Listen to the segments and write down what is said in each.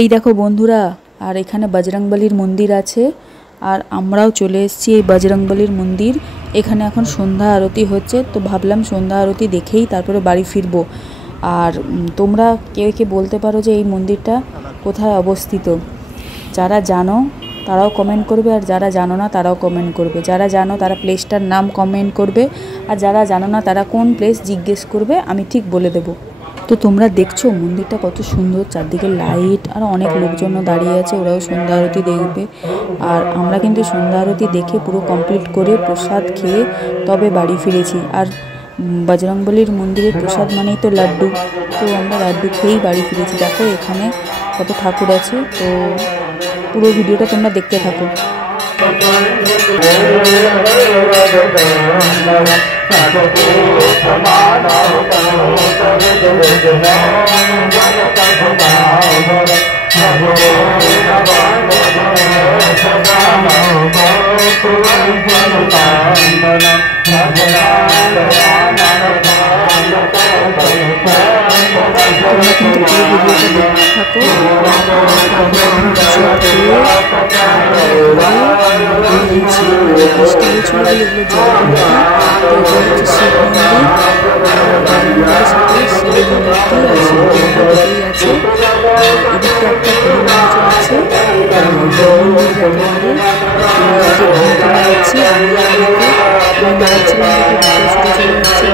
এই দেখো বন্ধুরা, আর এখানে বজরংবলীর মন্দির আছে, আর আমরাও চলে এসেছি এই বজরংবলীর মন্দির। এখানে এখন সন্ধ্যা আরতি হচ্ছে, তো ভাবলাম সন্ধ্যা আরতি দেখেই তারপরে বাড়ি ফিরবো। আর তোমরা কেউ কে বলতে পারো যে এই মন্দিরটা কোথায় অবস্থিত? যারা জানো তারাও কমেন্ট করবে, আর যারা জানো না তারাও কমেন্ট করবে। যারা জানো তারা প্লেসটার নাম কমেন্ট করবে, আর যারা জানো না তারা কোন প্লেস জিজ্ঞেস করবে, আমি ঠিক বলে দেবো। তো তোমরা দেখছো মন্দিরটা কত সুন্দর, চারদিকে লাইট, আর অনেক লোকজনও দাঁড়িয়ে আছে, ওরাও সন্ধ্যা আরতি দেখবে। আর আমরা কিন্তু সন্ধ্যা আরতি দেখে পুরো কমপ্লিট করে প্রসাদ খেয়ে তবে বাড়ি ফিরেছি। আর বজরংবলীর মন্দিরের প্রসাদ মানেই তো লাড্ডু, তো আমরা লাড্ডু খেয়েই বাড়ি ফিরেছি। দেখো এখানে কত ঠাকুর আছে, তো পুরো ভিডিওটা তোমরা দেখতে থাকো। তোমরা কিন্তু পুরো ভিডিওটা দেখতে থাকো। বৃষ্টি হয়েছিল বলে এগুলো জল ভর্তি। তো এটা হচ্ছে শিব মন্দির, মন্দিরের সাথে শিব মূর্তি আর শিব মন্দির দুটোই আছে। এদিকটা একটা হরিমঞ্চ আছে মন্দিরের একেবারে। যে ঘন্টা মারাচ্ছি আমি মারাচ্ছিলাম, দেখে ছুটে চলে যাচ্ছে।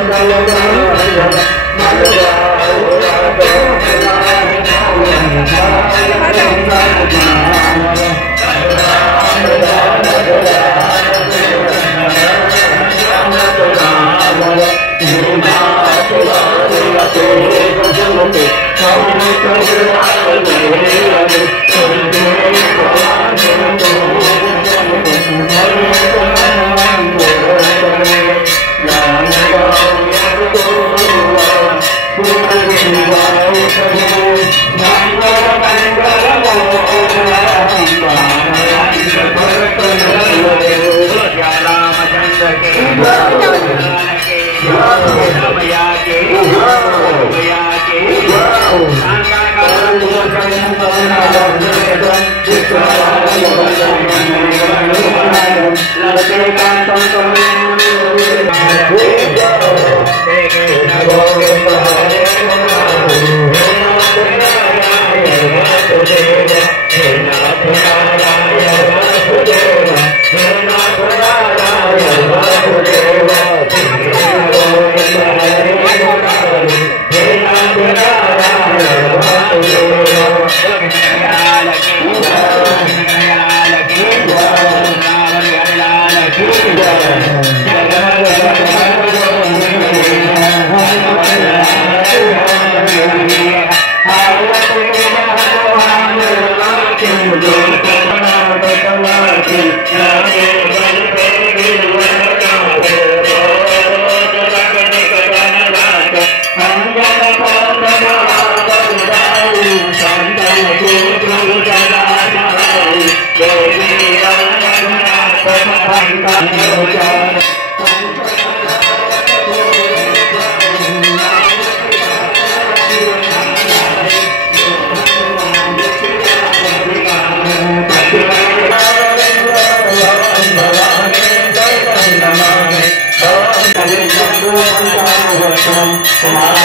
Tomorrow